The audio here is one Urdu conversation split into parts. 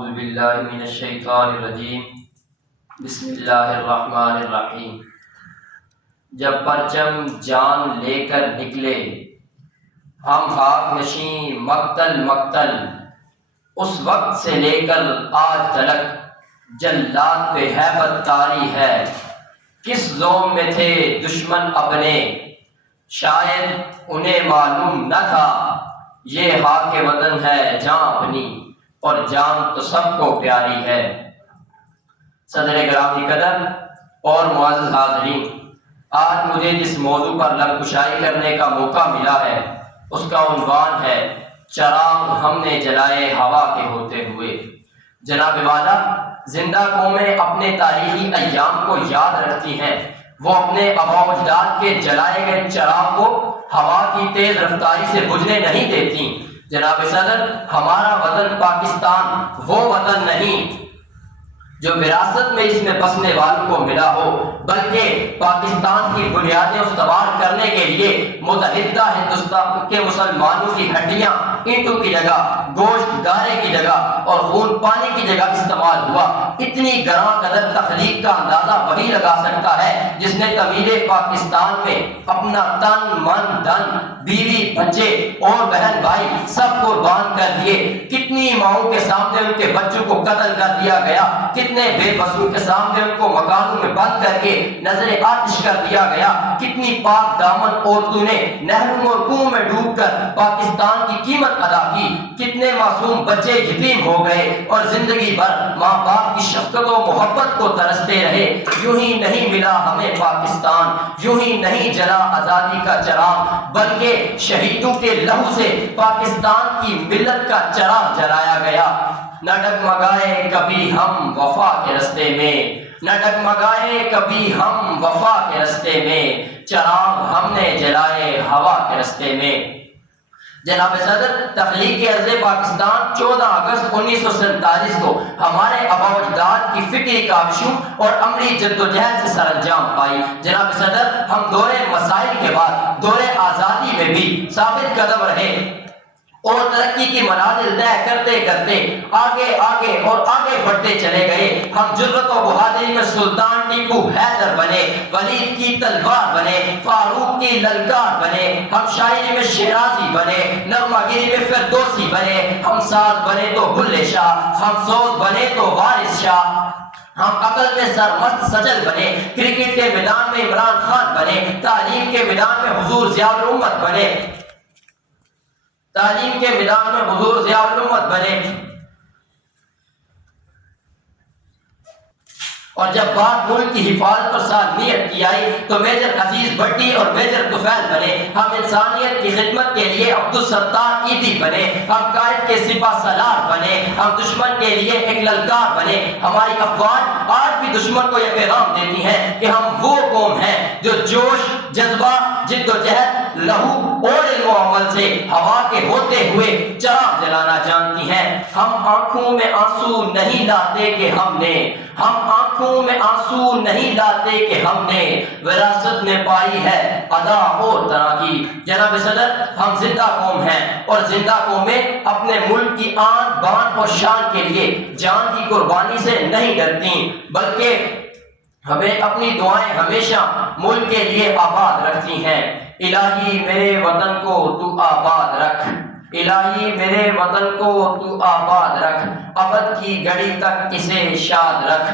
اعوذ باللہ من الشیطان الرجیم بسم اللہ الرحمن الرحیم۔ جب پرچم جان لے کر نکلے ہم خاک نشیں مقتل مقتل، اس وقت سے لے کر آج تلک جلات پہ ہیبت طاری ہے۔ کس زوم میں تھے دشمن اپنے، شاید انہیں معلوم نہ تھا یہ خاک وطن ہے جاں اپنی، اور جان تو سب کو پیاری ہے۔ صدر گرامی قدر اور معزز حاضرین، آج مجھے جس موضوع پر لب کشائی کرنے کا موقع ملا ہے اس کا عنوان ہے چراغ ہم نے جلائے ہوا کے ہوتے ہوئے۔ جناب والا، زندہ قومیں اپنے تاریخی ایام کو یاد رکھتی ہیں، وہ اپنے آباء و اجداد کے جلائے گئے چراغ کو ہوا کی تیز رفتاری سے بجھنے نہیں دیتی۔ جناب صدر، ہمارا وطن پاکستان وہ وطن نہیں جو وراثت میں اس میں بسنے والوں کو ملا ہو، بلکہ پاکستان کی بنیادیں استوار کرنے کے لیے متحدہ ہندوستان کے مسلمانوں کی ہڈیاں اینٹوں کی جگہ، گوشت گارے کی جگہ اور خون پانی کی جگہ استعمال ہوا۔ اتنی گراں قدر تخلیق کا اندازہ وہی لگا سکتا ہے جس نے طویل پاکستان میں اپنا تن من دھن، بیوی بچے اور بہن بھائی سب قربان کر دیے۔ کتنی ماؤں کے سامنے ان کے بچوں کو قتل کر دیا گیا، کتنے بے بسوں کے سامنے ان کو مکانوں میں بند کر کے نظر آتش کر دیا گیا، کتنی پاک دامن عورتوں نے نہروں اور کنوؤں میں ڈوب کر پاکستان کی قیمت ادا کی، کتنے معصوم بچے یتیم ہو گئے اور زندگی بھر ماں باپ کی شفقت و محبت کو ترستے رہے۔ یوں ہی نہیں ملا ہمیں پاکستان، یوں ہی نہیں جلا آزادی کا چراغ، بلکہ شہیدوں کے لہو سے پاکستان کی ملت کا چراغ جلایا گیا۔ نہ ڈگمگائے کبھی ہم وفا کے رستے میں، نہ ڈگمگائے کبھی ہم وفا کے رستے میں، چراغ ہم نے جلائے ہوا کے رستے میں۔ جناب صدر، تخلیق عرض پاکستان 14 اگست 1947 کو ہمارے آباء و اجداد کی فکری کاوشوں اور عملی جدوجہد سے سر انجام پائی۔ جناب صدر، ہم دور مسائل کے بعد دور آزادی میں بھی ثابت قدم رہے اور ترقی کی منازل طے کرتے کرتے آگے آگے اور آگے بڑھتے چلے گئے۔ ہم جرأت و بہادری میں سلطان ٹیپو حیدر بنے، ولید کی تلوار بنے، فاروق کی للکار بنے، ہم شاعری میں شیرازی بنے، نغمہ گیری میں فردوسی بنے، ہم ساز بنے تو بلے شاہ، ہم سوز بنے تو وارث شاہ، ہم عقل میں سرمست سجل بنے، کرکٹ کے میدان میں عمران خان بنے، تعلیم کے میدان میں حضور ضیاء الامت بنے، تعلیم کے میدان میں حضور ضیاء الامت بنے۔ اور جب بات ملک کی حفاظت اور سالمیت کی آئی تو میجر عزیز بھٹی اور میجر طفیل بنے، ہم انسانیت کی خدمت کے لیے عبدالستار عیدی بنے، ہم قائد کے سپہ سالار بنے، ہم دشمن کے لیے ایک للکار بنے۔ ہماری افواج آج بھی دشمن کو یہ پیغام دیتی ہیں کہ ہم وہ قوم ہیں جو جوش، جذبہ، جد و جہد، لہو اور علم و عمل سے ہوا کے ہوتے ہوئے چراغ جلانا جانتی ہیں۔ ہم آنکھوں میں آنسو نہیں لاتے کہ ہم نے، ہم آنکھوں میں آنسو نہیں لاتے کہ ہم نے وراثت میں پائی ہے ادا اور طرح کی۔ جناب صدر، ہم زندہ قوم ہیں اور زندہ قومیں اپنے ملک کی آن بان اور شان کے لیے جان کی قربانی سے نہیں ڈرتی، بلکہ ہمیں اپنی دعائیں ہمیشہ ملک کے لیے آباد رکھتی ہیں۔ الہی میرے وطن کو تو آباد رکھ، الہی میرے وطن کو تو آباد رکھ، ابد کی گھڑی تک اسے شاد رکھ،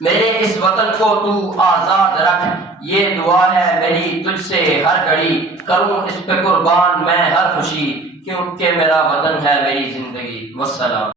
میرے اس وطن کو تو آزاد رکھ۔ یہ دعا ہے میری تجھ سے ہر گھڑی، کروں اس پہ قربان میں ہر خوشی، کیونکہ میرا وطن ہے میری زندگی۔ والسلام۔